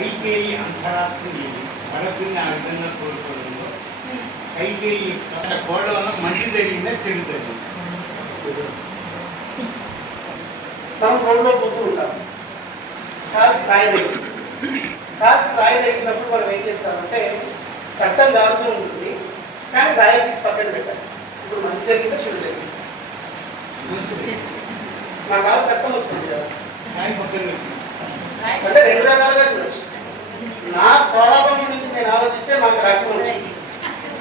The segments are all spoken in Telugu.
కైకేయి అంతరాత్మని భరతుని ఆ విధంగా కోరుకోవడంలో కైకేయి యొక్క కోడ వల్ల మంచి జరిగిందా చెడు జరిగిందా? మనం రోడ్లో పోతూ ఉంటాం కాలు ట్రాయ్ తగ్గింది కాలు ట్రాయ్ తగ్గినప్పుడు మనం ఏం చేస్తామంటే కట్టం దారుతూ ఉంటుంది. కానీ రాయి తీసి పక్కన పెట్టాలి. ఇప్పుడు మంచి జరిగిందా చెడు జరిగింది? మంచిది నా కాలు కట్టం వస్తుంది కదా. కానీ పక్కన అంటే నా స్వభావం నుంచి నేను ఆలోచిస్తే నాకు రక్తం వచ్చింది.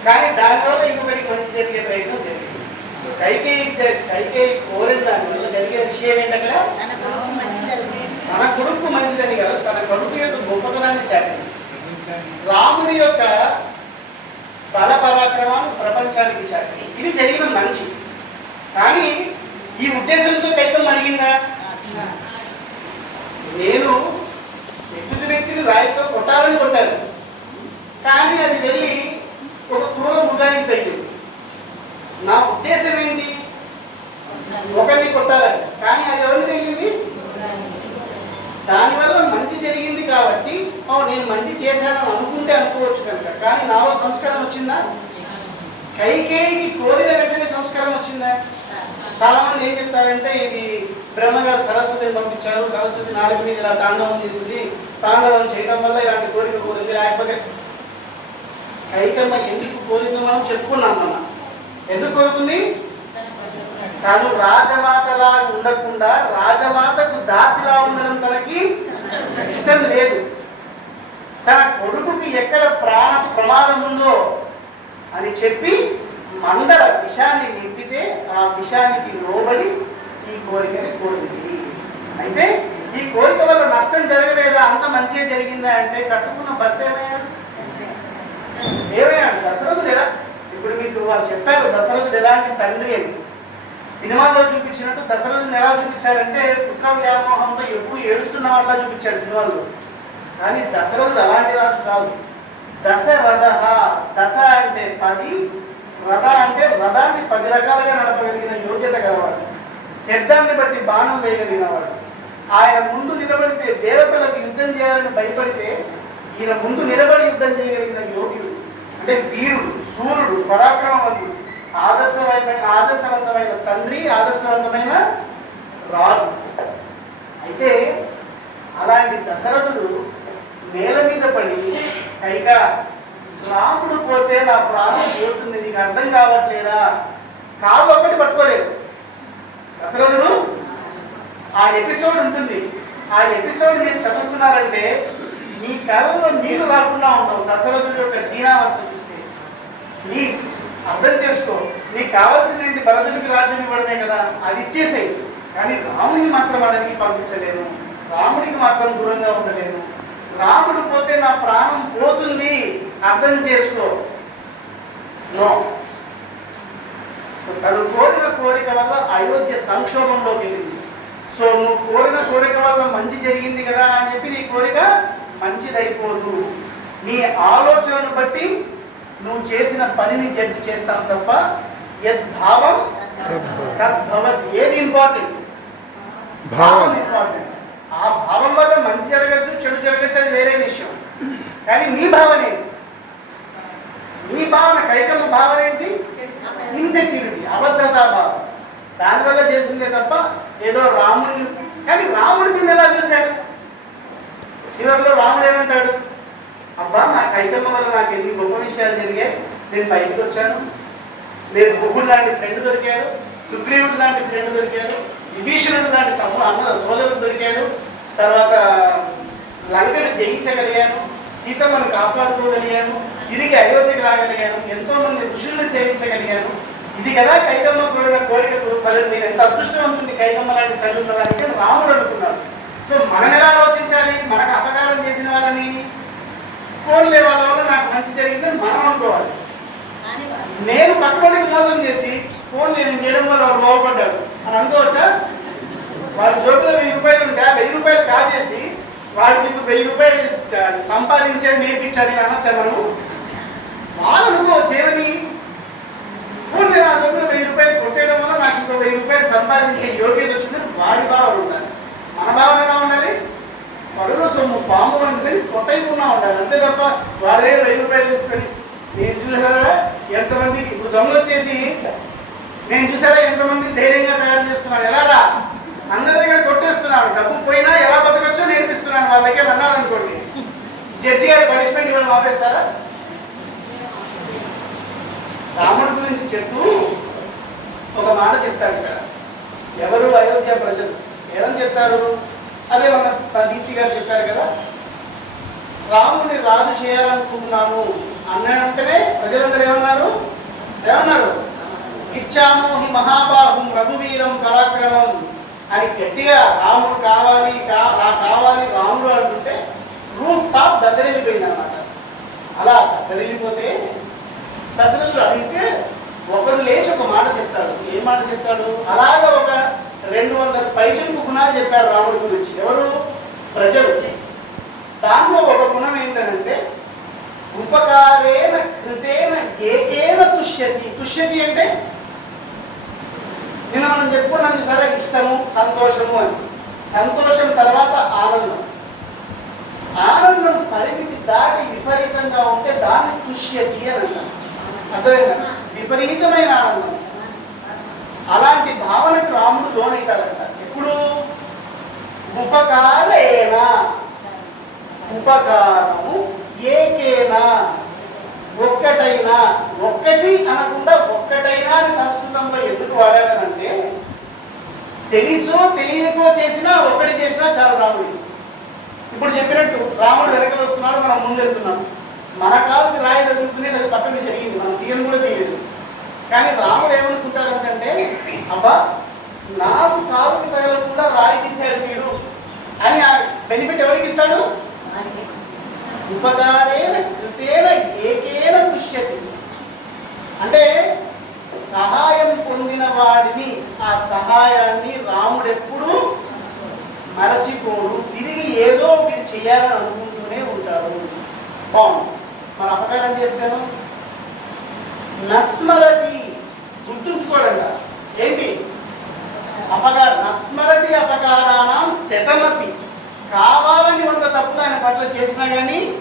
కానీ దానివల్ల ఇంకొకరికి మంచి జరిగే ప్రయత్నం జరిగింది సో కైకేయి కైకేయి కోరిన దానివల్ల జరిగే విషయం ఏంటక్కడ? తన కొడుకు మంచిదని. కాదు తన కొడుకు యొక్క గొప్పతనాన్ని చాటింది. రాముడి యొక్క బల పరాక్రమాలు ప్రపంచానికి చాటి ఇది జరిగిన మంచి. కానీ ఈ ఉద్దేశంతో కైతం అడిగిందా? నేను ఎదుటి వ్యక్తిని రాయితో కొట్టాలని కొట్టారు. కానీ అది వెళ్ళి ఒక క్రూర మృగానికి తగ్గింది నా ఉద్దేశం ఏంటి? ఒకరిని కొట్టాలని. కానీ అది ఎవరిని తగిలింది? దానివల్ల మంచి జరిగింది కాబట్టి నేను మంచి చేశానని అనుకుంటే అనుకోవచ్చు కనుక. కానీ నాలో సంస్కారం వచ్చిందా? కైకేయికి కోరిన వెంటనే సంస్కారం వచ్చిందా? చాలా మంది ఏం చెప్తారంటే ఇది బ్రహ్మగారు సరస్వతిని పంపించారు సరస్వతి నాలుగు మీద ఇలా తాండవం చేసింది. తాండవం చేయడం వల్ల ఇలాంటి కోరిక కోరింది లేకపోతే కైకమ్మ ఎందుకు కోరిందో మనం చెప్పుకున్నాం మనం. ఎందుకు కోరుకుంది? తను రాజమాతలా ఉండకుండా రాజమాతకు దాసిలా ఉండడం తనకి ఇష్టం లేదు. తన కొడుకుకి ఎక్కడ ప్రాణ ప్రమాదం ఉందో అని చెప్పి మందర విషాన్ని నింపితే ఆ విషానికి లోబడి ఈ కోరికని కోరింది అయితే ఈ కోరిక వల్ల నష్టం జరగలేదా? అంత మంచి జరిగిందా అంటే కట్టుకున్న భర్త ఏమయ్యాడు? ఏమయ్యాడు? దశరథుడు ఎలా? ఇప్పుడు మీకు వాళ్ళు చెప్పారు దశరథుడు ఎలాంటి తండ్రి అని. సినిమాలో చూపించినట్టు దశరథుని ఎలా చూపించారంటే పుత్ర వ్యామోహంతో ఎప్పుడు ఏడుస్తున్న వాళ్ళ చూపించాడు సినిమాల్లో. కానీ దశరథుడు అలాంటి రాజు కాదు. దశరథ దశ అంటే పది రథ అంటే రథాన్ని పది రకాలుగా నడపగలిగిన యోగ్యత గలవాడు. శబ్దాన్ని బట్టి బాణం వేయగలిగిన వాడు. ఆయన ముందు నిలబడితే దేవతలకు యుద్ధం చేయాలని భయపడితే ఈయన ముందు నిలబడి యుద్ధం చేయగలిగిన యోగ్యుడు. అంటే వీరుడు సూర్యుడు పరాక్రమవంతుడు ఆదర్శమైన ఆదర్శవంతమైన తండ్రి ఆదర్శవంతమైన రాజు. అయితే అలాంటి దశరథుడు నేల మీద పడి కైకా రాముడు పోతే నా ప్రాణం పోతుంది నీకు అర్థం కావట్లేదా? కాదు ఒక్కటి పట్టుకోలేదు. దశరథుడు ఆ ఎపిసోడ్ ఉంటుంది. ఆ ఎపిసోడ్ నేను చదువుతున్నారంటే నీ కళలో నీళ్ళు రాకుండా ఉండవు. దశరథుడు యొక్క దీనావస్థ చూస్తే. ప్లీజ్ అర్థం చేసుకో. నీకు కావాల్సింది ఏంటి? భరతుడికి రాజ్యం ఇవ్వడమే కదా. అది ఇచ్చేసేయి. కానీ రాముడిని మాత్రం అడవికి పంపించలేను. రాముడికి మాత్రం దూరంగా ఉండలేను. రాముడు పోతే నా ప్రాణం పోతుంది. అర్థం చేసుకో. నో. సో తను కోరిన కోరిక వల్ల అయోధ్య సంక్షోభంలోకి వెళ్ళింది. సో నువ్వు కోరిన కోరిక వల్ల మంచి జరిగింది కదా అని చెప్పి నీ కోరిక మంచిదైపోదు. నీ ఆలోచనను బట్టి నువ్వు చేసిన పనిని జడ్జి చేస్తాం తప్ప యద్భావం తద్భవత్ ఏది ఇంపార్టెంట్ భావం. ఇంపార్టెంట్ ఆ భావం వల్ల మంచి జరగచ్చు చెడు జరగచ్చు అది వేరే విషయం. కానీ నీ భావన ఏంటి? నీ భావన కైకమ్మ భావన ఏంటి? ఇన్సెక్యూరిటీ అభద్రతా భావన. దానివల్ల చేసిందే తప్ప ఏదో రాముడిని కానీ రాముడు దీన్ని ఎలా చూశాడు? చివరిలో రాముడు ఏమంటాడు? అబ్బా నా కైకమ్మ వల్ల నాకు ఎన్ని గొప్ప విషయాలు జరిగాయి. నేను బయటకు వచ్చాను. నేను బుహుడు లాంటి ఫ్రెండ్ దొరికాడు. సుగ్రీవుడు లాంటి ఫ్రెండ్ దొరికాడు. విభీషణుడు లాంటి తమ్ముడు అన్న సోదరుడు దొరికాడు. తర్వాత లంకను జయించగలిగాను. సీతమ్మను కాపాడుకోగలిగాను. తిరిగి అయోధ్యకి రాగలిగాను ఎంతో మంది ఋషుల్ని సేవించగలిగాను ఇది కదా కైకమ్మ కోరిన కోరికలు ఫలం. మీరు ఎంత అదృష్టవంతుంది కైకమ్మ లాంటి తల్లి ఉన్నదానికి రాముడు అనుకున్నాడు. సో మనం ఎలా ఆలోచించాలి? మనకు అపకారం చేసిన వాళ్ళని ఫోన్లే వాళ్ళ వల్ల నాకు మంచి జరిగిందని మనం అనుకోవాలి. నేను పక్కనోడికి మోసం చేసి ఫోన్ నేను చేయడం వల్ల వాడు బాగుపడ్డాడు. అని అనుకోవచ్చా? వాడి జోబులో వెయ్యి రూపాయలు ఉంటే వెయ్యి రూపాయలు కాజేసి వాడికి ఇప్పుడు వెయ్యి రూపాయలు సంపాదించేది నేర్పించాలి అనొచ్చా మనము? వాళ్ళు అనుకోవచ్చు పూర్తి నా నేను జోబులో వెయ్యి రూపాయలు కొట్టేయడం వల్ల నాకు ఇంకో వెయ్యి రూపాయలు సంపాదించే యోగ్యత వచ్చిందని వాడి భావన ఉండాలి. మన భావన ఎలా ఉండాలి? పడుల సొమ్ము పాము వంటిదని కొట్టయకుండా ఉండాలి. అంతే తప్ప వాడే వెయ్యి రూపాయలు తీసుకొని నేను చూసారా ఎంతమందికి? ఇప్పుడు దొంగ వచ్చేసి నేను చూసారా ఎంతమందిని ధైర్యంగా తయారు చేస్తున్నాను ఎలాగా అందరి దగ్గర కొట్టేస్తున్నాను. డబ్బు పోయినా ఎలా బతకచ్చో నేర్పిస్తున్నాను. వాళ్ళ దగ్గర అన్నాడు అనుకోండి జడ్జి గారి పనిష్మెంట్ ఇవ్వడం ఆపేస్తారా? రాముడి గురించి చెప్తూ ఒక మాట చెప్తారు ఇక్కడ. ఎవరు అయోధ్య ప్రజలు? ఏమని చెప్తారు? అదే మన దీప్తి గారు చెప్పారు కదా రాముని రాజు చేయాలనుకుంటున్నాను అన్నంటేనే ప్రజలందరూ ఏమన్నారు? ఏమన్నారు? ఇచ్చాము హి మహాబాహుం రఘువీరం పరాక్రమం. అని గట్టిగా రాముడు కావాలి కా- కావాలి రాముడు అంటుంటే రూఫ్ టాప్ దద్దరిల్లిపోయింది అనమాట అలా దద్దరిల్లిపోతే దశరథుడు అడిగితే ఒకడు లేచి ఒక మాట చెప్తాడు. ఏ మాట చెప్తాడు? అలాగే ఒక రెండు వందల పైచలకు గుణాలు చెప్పారు రాముడి గురించి. ఎవరు? ప్రజలు. దానిలో ఒక గుణం ఏంటంటే ఉపకారేణ కృతేన ఏకేన తుష్యతి. తుష్యతి అంటే నిన్న మనం చెప్పుకున్నాం చూసారా ఇష్టము సంతోషము అని. సంతోషం తర్వాత ఆనందం. ఆనందం పరిమితి దాటి విపరీతంగా ఉంటే దాన్ని తుష్యతి అని అంటారు. అర్థమైందా? విపరీతమైన ఆనందం. అలాంటి భావనకు రాముడు లోనైతారంట ఇప్పుడు ఉపకారేనా ఉపకారము ఏకేనా. ఒక్కటైనా. ఒక్కటి అనకుండా ఒక్కటైనా అని సంస్కృతంలో ఎందుకు వాడాడనంటే తెలుసో తెలియకో చేసినా ఒక్కటి చేసినా చాలు రాముడి ఇప్పుడు చెప్పినట్టు రాముడు వెనక వస్తున్నాడు మనం ముందు వెళ్తున్నాం. మన కాదు తగులుకునే అది పక్కకి జరిగింది. మనం తీయను కూడా తీయలేదు. కానీ రాముడు ఏమనుకుంటాడంటే అబ్బా నాకు కాలుకి తగలకుండా రాయి తీసాడు వీడు అని ఆ బెనిఫిట్ ఎవరికి ఇస్తాడు? ఉపకారేణ కృతేన ఏకేన దుష్యతి అంటే సహాయం పొందిన వాడిని ఆ సహాయాన్ని రాముడు ఎప్పుడు మరచిపోడు. తిరిగి ఏదో ఒకటి చేయాలని అనుకుంటూనే ఉంటాడు. బాగుంది. మరి అపకారం చేస్తాను? నస్మరతి గుర్తుంచుకోడంట ఏంటి? అపకార నస్మరతి అపకారానం శతమపి. కావాలని వంద తప్పులు ఆయన పట్ల చేసినా కానీ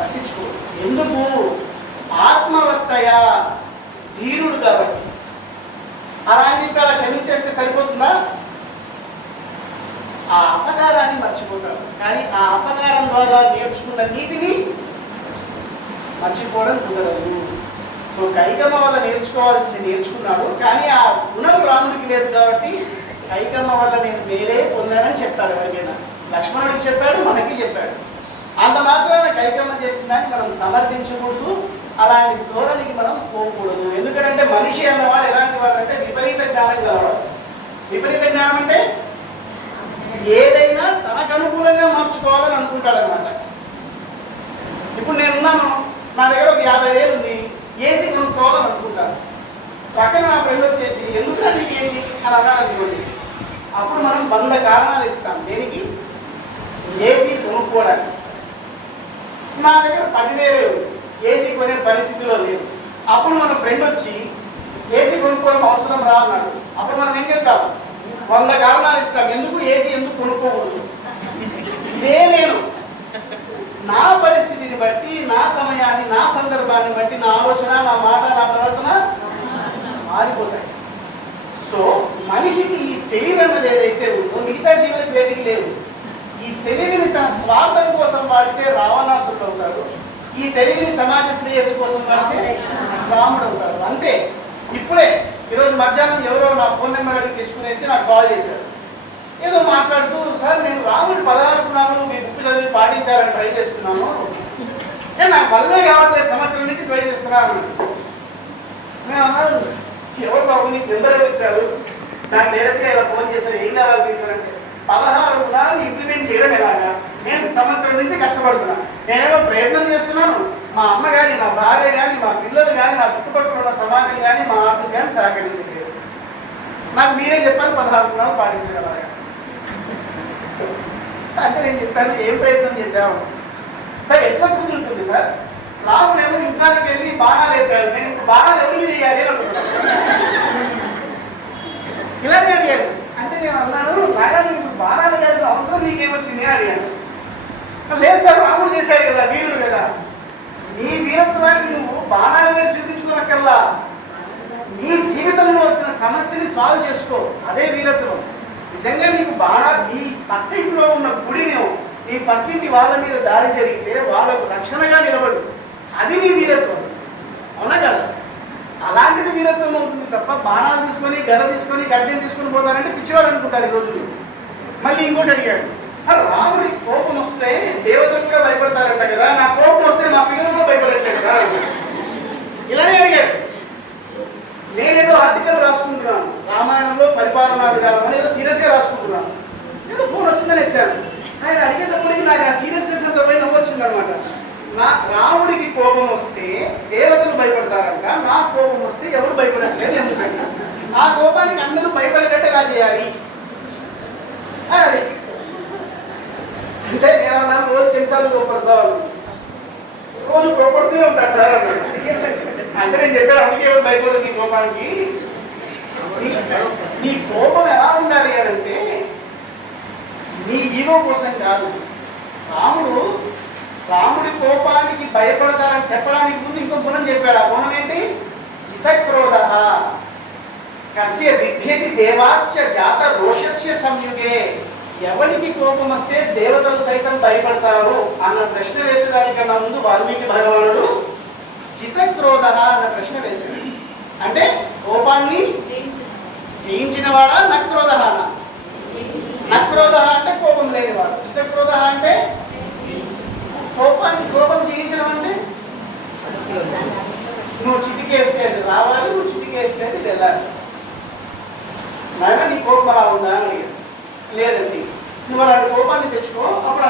పట్టించుకో. ఎందుకు? ఆత్మవత్తయ ధీరుడు కాబట్టి. అలా అని చెప్పి అలా క్షమించేస్తే సరిపోతుందా? ఆ అపకారాన్ని మర్చిపోతారు. కానీ ఆ అపకారం ద్వారా నేర్చుకున్న నీతిని మర్చిపోవడం కుదరదు. సో కైకమ్మ వల్ల నేర్చుకోవాల్సింది నేర్చుకున్నాడు. కానీ ఆ గుణం రాముడికి లేదు కాబట్టి కైకమ్మ వల్ల నేను మేలే పొందానని చెప్తాడు ఎవరికైనా. లక్ష్మణుడికి చెప్పాడు మనకి చెప్పాడు. అంత మాత్రాన కైకమ్మ చేసిందని మనం సమర్థించకూడదు. అలాంటి ధోరణికి మనం పోకూడదు. ఎందుకంటే మనిషి అన్నవాడు ఎలాంటి వాడు అంటే విపరీత జ్ఞానం కావడం విపరీత జ్ఞానం అంటే ఏదైనా తనకు అనుకూలంగా మార్చుకోవాలని అనుకుంటాడు అనమాట ఇప్పుడు నేనున్నాను. నా దగ్గర ఒక యాభై వేలు ఉంది. ఏసీ కొనుక్కోవాలని అనుకుంటాను. పక్కన నా ఫ్రెండ్ వచ్చేసి ఎందుకు నీకు ఏసీ? అని అన్నాడు అనుకోండి. అప్పుడు మనం వంద కారణాలు ఇస్తాం. దేనికి? ఏసీ కొనుక్కోవడానికి. నా దగ్గర పదివేలు ఏసీ కొనే పరిస్థితిలో లేదు. అప్పుడు మన ఫ్రెండ్ వచ్చి ఏసీ కొనుక్కోవడం అవసరం రా అన్నాడు. అప్పుడు మనం ఏం చెప్తాం? వంద కారణాలు ఇస్తాం. ఎందుకు ఏసీ ఎందుకు కొనుక్కోకూడదు? ఇదే నేను. నా పరిస్థితిని బట్టి సందర్భాన్ని బట్టి నా ఆలోచన నా మాట నా ప్రవర్తన మారిపోతాయి. సో మనిషికి ఈ తెలివి అన్నది ఏదైతే ఉందో మిగతా జీవనం వేటికి లేదు. ఈ తెలివిని తన స్వార్థం కోసం వాడితే రావణాసుడు అవుతాడు. ఈ తెలివిని సమాజ శ్రేయస్సు కోసం వాడితే రాముడు అవుతాడు. అంతే. ఇప్పుడే ఈరోజు మధ్యాహ్నం ఎవరో నా ఫోన్ నెంబర్ అడిగి తీసుకునేసి నాకు కాల్ చేశారు. ఏదో మాట్లాడుతూ సార్ నేను రాముడి పదహారుకున్నాను మీ బుక్ చదివి పాటించాలని ట్రై చేస్తున్నాను. నాకు వల్లే కావట్లేదు సంవత్సరం నుంచి ట్రై చేస్తున్నాను. ఎవరు బాబు నీకు నెంబర్ వచ్చారు? నాకు డైరెక్ట్గా ఇలా ఫోన్ చేశారు ఏం కావాలి తీసుకుంటే పదహారు గుణాలను ఇంప్లిమెంట్ చేయడం ఎలాగా? నేను సంవత్సరం నుంచి కష్టపడుతున్నా. నేనేమో ప్రయత్నం చేస్తున్నాను. మా అమ్మ కానీ నా భార్య కానీ మా పిల్లలు కానీ నా చుట్టుపక్కల ఉన్న సమాజం కానీ మా ఆఫీస్ కానీ సహకరించలేదు నాకు మీరే చెప్పాలి పదహారు గుణాలు పాటించగలగా అంటే నేను చెప్పాను ఏం ప్రయత్నం చేశావు? సార్ ఎట్లా కుదురుతుంది సార్? రాముడు ఏమో యుద్ధానికి వెళ్ళి బాణాలు వేసాడు నేను ఇంక బాణాలు ఎవరికి చేయాలి అని ఇలానే అడిగాడు. అంటే నేను అన్నాను నాయన నువ్వు బాణాలు వేయాల్సిన అవసరం నీకేమొచ్చింది? అని అడిగాను లేదు సార్ రాముడు చేశాడు కదా వీరుడు కదా. నీ వీరత్వాన్ని నువ్వు బాణాలు వేసి చూపించుకోనక్కర్లా. నీ జీవితంలో వచ్చిన సమస్యని సాల్వ్ చేసుకో. అదే వీరత్వం. నిజంగా నీకు బాగా నీ పక్కింట్లో ఉన్న గుడిని నీ పక్కింటి వాళ్ళ మీద దాడి జరిగితే వాళ్ళకు రక్షణగా నిలబడు. అది నీ వీరత్వం. అవునా కదా? అలాంటిది వీరత్వం అవుతుంది తప్ప బాణాలు తీసుకొని గద తీసుకొని గడ్డిని తీసుకొని పోతారంటే పిచ్చివాడు అనుకుంటారు ఈ రోజులు మళ్ళీ ఇంకోటి అడిగాడు. రాముడి కోపం వస్తే దేవతలుగా భయపడతారంట కదా నా కోపం వస్తే మా పిల్లలు భయపడట్లేదు సార్. ఇలానే అడిగాడు. నేనేదో ఆర్టికల్ రాసుకుంటున్నాను రామాయణంలో పరిపాలనా విధానం అనేది ఏదో సీరియస్గా రాసుకుంటున్నాను. నేను ఫోన్ వచ్చిందని ఎత్తాను. ఆయన అడిగేటప్పటికి నాకు ఆ సీరియస్నెస్ అంతా పోయి నవ్వొచ్చింది అనమాట నా రాముడికి కోపం వస్తే దేవతలు భయపడతారంట నా కోపం వస్తే ఎవరు భయపడట్లేదు ఎందుకంటే? ఆ కోపానికి అందరూ భయపడేటట్టు ఎలా చేయాలి. అని అంటే నేను అన్నాను రోజు ఎన్నిసార్లు కోపడతావు? రోజు కోపడుతూనే ఉంటాను సార్ అంటే నేను చెప్పాను అందుకే ఎవరు భయపడదు నీ కోపానికి. నీ- కోపం ఎలా ఉండాలి అని అంటే ఈగో కోసం కాదు. రాముడు రాముడి కోపానికి భయపడతారని చెప్పడానికి ముందు ఇంకో గుణం చెప్పాడు. ఆ గుణం ఏంటి? చితక్రోధ కస్య విభ్యతి దేవాశ్చ జాత రోషస్య సంయుగే. ఎవరికి కోపం వస్తే దేవతలు సైతం భయపడతారు అన్న ప్రశ్న వేసేదానికన్నా ముందు వాల్మీకి భగవానుడు చితక్రోధ అన్న ప్రశ్న వేశాడు అంటే కోపాన్ని జయించిన వాడా నక్రోధ నక్రోధ అంటే కోపం లేనివాడు చితక్రోధ అంటే కోపాన్ని కోపం జయించడం అంటే నువ్వు అది రావాలి నువ్వు అది వెళ్ళాలి. నాయన నీ కోపం అలా ఉందా అని అడిగాడు. లేదండి. నువ్వు అలాంటి కోపాన్ని తెచ్చుకో అప్పుడు